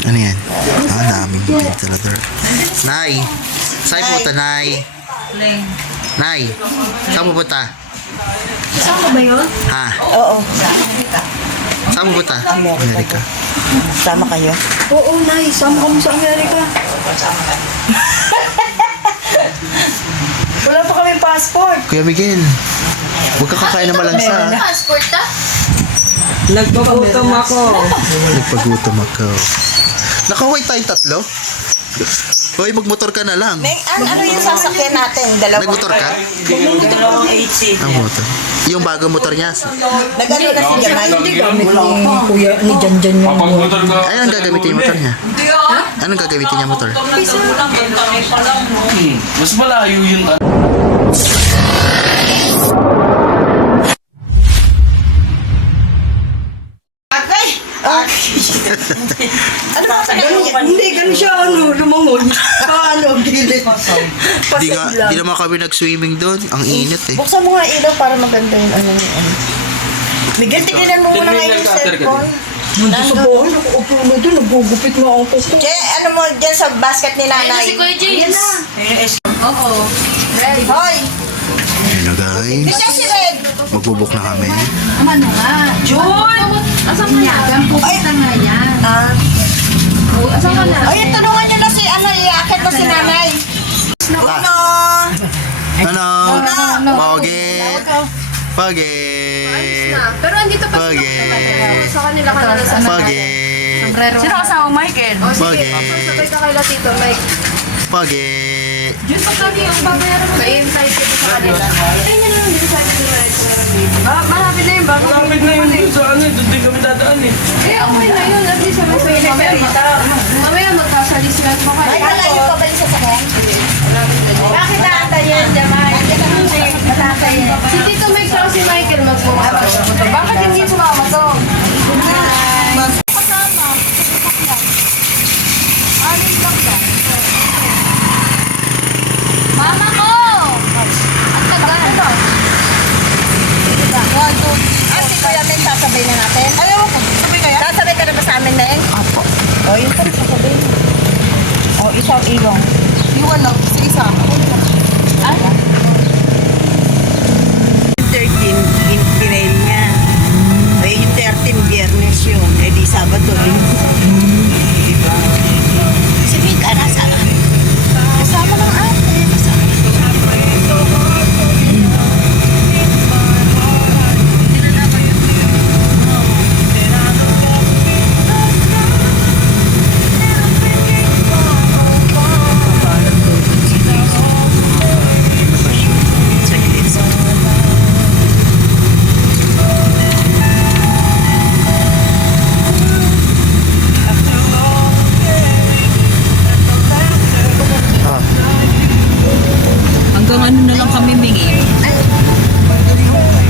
Ano yan? Daming ventilador. Nay! Saan pupunta, Nay? Nay! Saan pupunta? Kasama ba yun? Ha? Oo. Saan pupunta? Amerika. Sama kayo. Oo, Nay. Sama kami sa Amerika. Wala pa kami passport. Kuya Miguel, huwag ka kakain ng malansa. Passport ta? Nagpagutom ako. Nagpagutom ako. Nakaway tayong tatlo? Hoy, magmotor ka na lang. Ano yung sasakyan natin? Dalawang. Nagmotor ka? Dalawang 8 Ang motor. Yung bago motor niya. Nagano na si Jamay. Hindi gamit ni Kuya, ni Janjan yung Papagmotor ka. Ay, anong gagamitin yung motor niya? Anong gagamitin niya motor? Mas malayo yun. Ano ba sa Hindi, ganun siya, lumangon. Gilid. Di naman kami nag-swimming doon. Ang init eh. Buksan mo nga ilaw para maganda yung ano yun. Miguel, tigilan mo muna ngayon yung cellphone. Nandun sa bahay, nakaupo na doon, nagugupit na ako. Che, ano mo dyan sa basket ni Ayun na nanay? si Kuya James. Oo. Hoy! Ayun na guys. Ito si Red! Magbubuk na kami. Ano nga? Jun! Asan ka na? Pupunta nga yan. Asan ka na? Ay, tulungan niyo na si ano, iakit na si nanay. Ano? Ano? Pogi! Pogi! Pero andito pa Pogi! sa kanila ka na sa Pogi! Sino kasama Michael? O sige, Pogi! sabay ka kay Tito Mike. Pogi! Jun, pag kami yung babayaran mo. Pa-invite kita sa kanila. Ito niya naman din sa kanila. Malapit na yun. Malapit na yun dun sa ano, doon din kami dadaan eh. Okay na yun. At least sabay sa mamaya magkasalis lang po kayo. Ay, wala yung pabalik sa sakyan? Bakit naantay yan, Jamay? Naantay yan. Si Tito Mike sa si Michael magpumato. Bakit hindi sumama to? Mama ko! Ang tagal. Si Kuya Men, sasabay na natin. Ayaw, sabay kaya? Sasabay ka na ba sa amin, Neng? Apo. O, yun pa, sasabay. O, isang ilong. Yung ano, sa isa. Ah? 13, pinail niya. Ay, yung 13, biyernes yun. Eh, di Sabado, Linggo. Diba? Si Mika, nasaan? Kasama ng ate. Hanggang ano na lang kami mingi.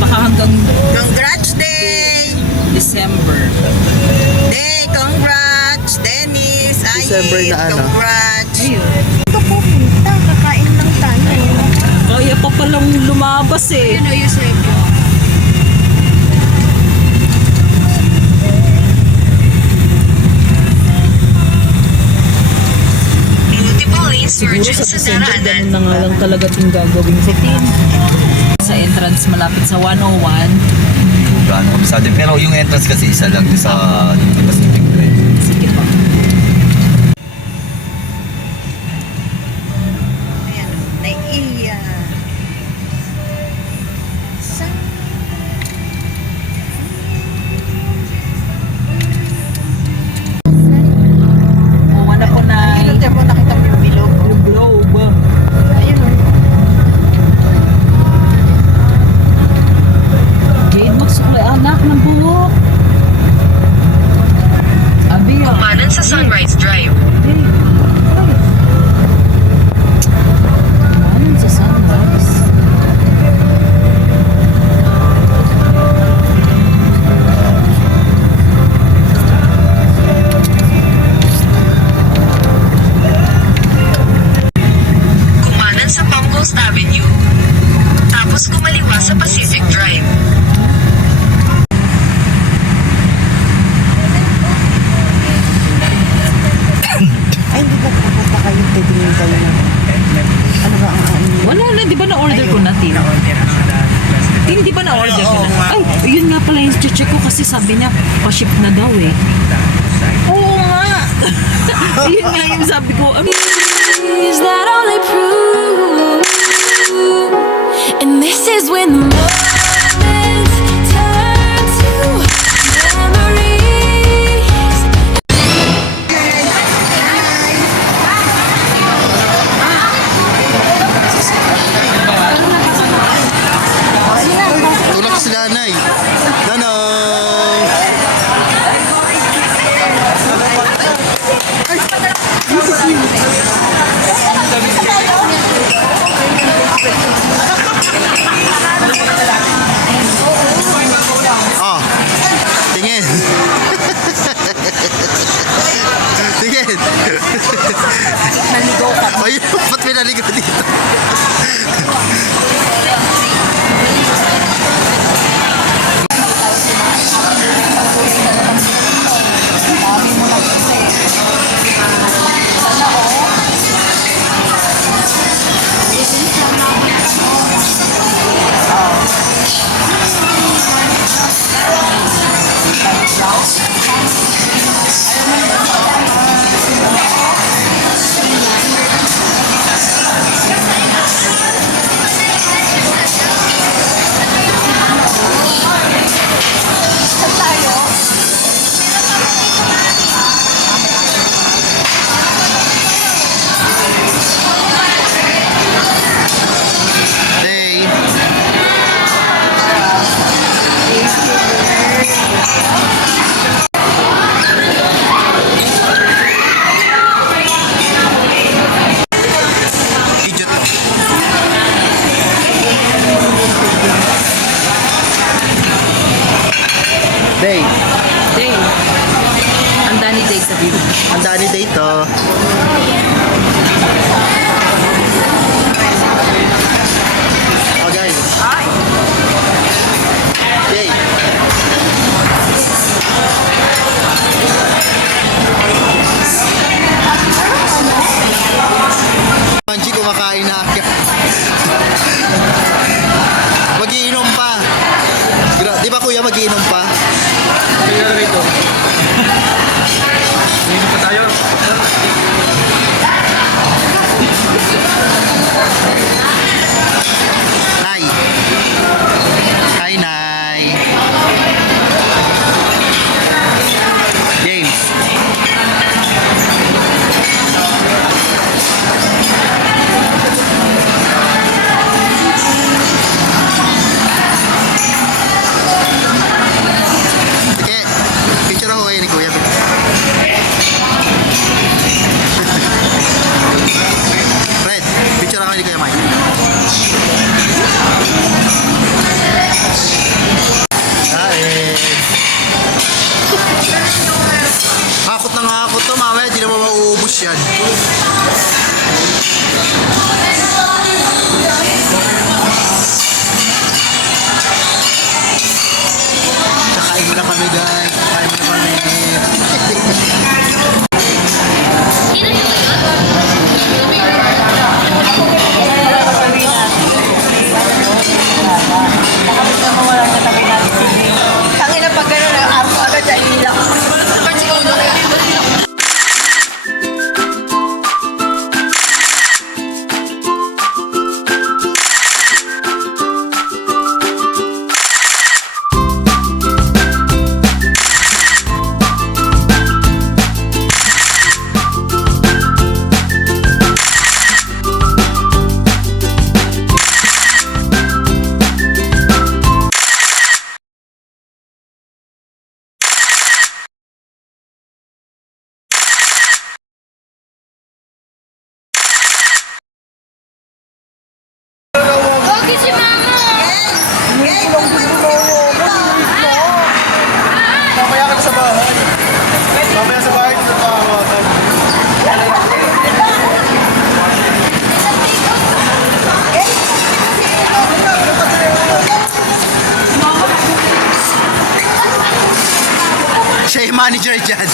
Baka hanggang Congrats, Day! December. Day, congrats! Dennis, Ayit, December na ano? congrats! Ito po, punta. Kakain lang tayo. Kaya pa palang lumabas eh. Yun o, Yusef. Siguro sa December, ganun na nga lang talaga yung gagawin ko. Sa entrance malapit sa 101. Gaano kami sa atin. Pero yung entrance kasi isa lang sa Pacific Red. Sige pa. Ayan, naiiya. Kuha na po na Hindi mo nakita mo yung bilog. yung globe. Ayun o. Jade, magsuklay anak ng buhok. Abi ah. Kumanan sa Sunrise Drive. Kumanan sa sunrise. Kumanan sa Palm Coast Avenue. Tapos kumaliwa sa Pacific Drive. 15. Hindi ba na-order ko na? Ay, yun nga pala yung check ko kasi sabi niya, pa-ship na daw eh. Oo nga. Yun nga yung sabi ko. Is that all they prove? And this is when the moments turn to memories. Tulak si nanay. Nanay! Oh, tingin. Tingin. Naligaw ka. Ayun, ba't may naligaw dito? Hey. Idiot to. Day. Day. Ang dani day sa video. Ang dani dito. Oh guys. Yay. Manji kumakain na agad. Magiinom pa. Di ba kuya magiinom pa? Hindi pa tayo. Nay. Hi, Nay. James. Sige, picture ako kayo ni Kuya. Fred, picture ako ni Kuya Mike. Kain. Hakot ng hakot to, mamaya di naman mauubos yan. Kakain mo na kami guys, kakain mo na kami. Tangina pag gano'n, araw agad sa ilang. Okay si Mama! Mamaya ka sa bahay. Mamaya sa bahay, dito ka hawakan. Siya yung manager dyan.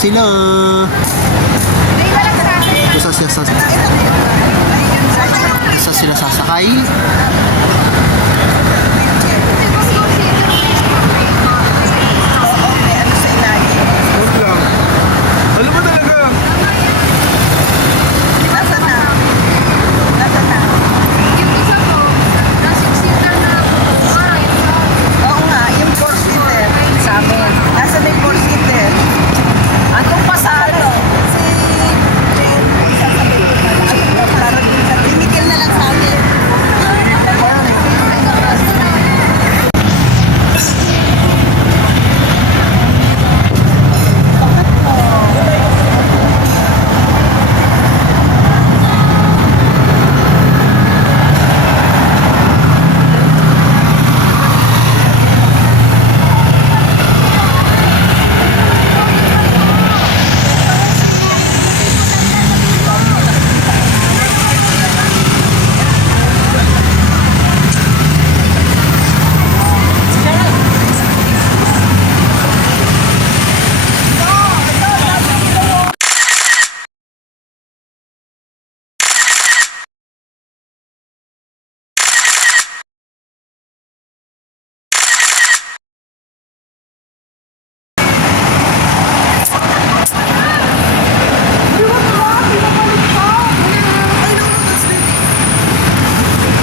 sila. Isa sila sasakay. Alam mo talaga. Yung isa po, nasa seater na Oo nga, yung 4-seater sa amin. Nasa may 4-seater. Andun pa sa ano? Si Jen. Sasabihin ko na lang. Para din sa Miguel na lang sa amin.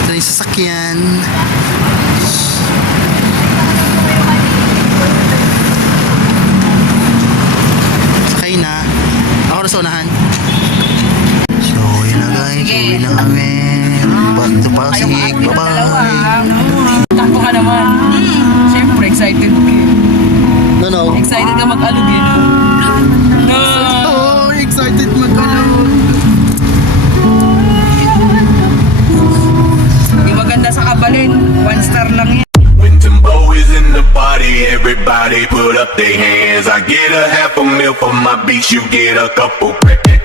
Ito yung sasakyan. Sakay na. Ako na sa unahan. So, yun na guys. Uwi na kami. Back to Pasig. Bye-bye. Takbo ka naman. Siyempre, excited ka. No. Excited ka mag-alog yun. No! Oh, excited magkalog. Di maganda sa kabalin. 1 star lang yan. When Timbo is in the party, everybody put up their hands. I get a half a meal for my beats, you get a couple crack.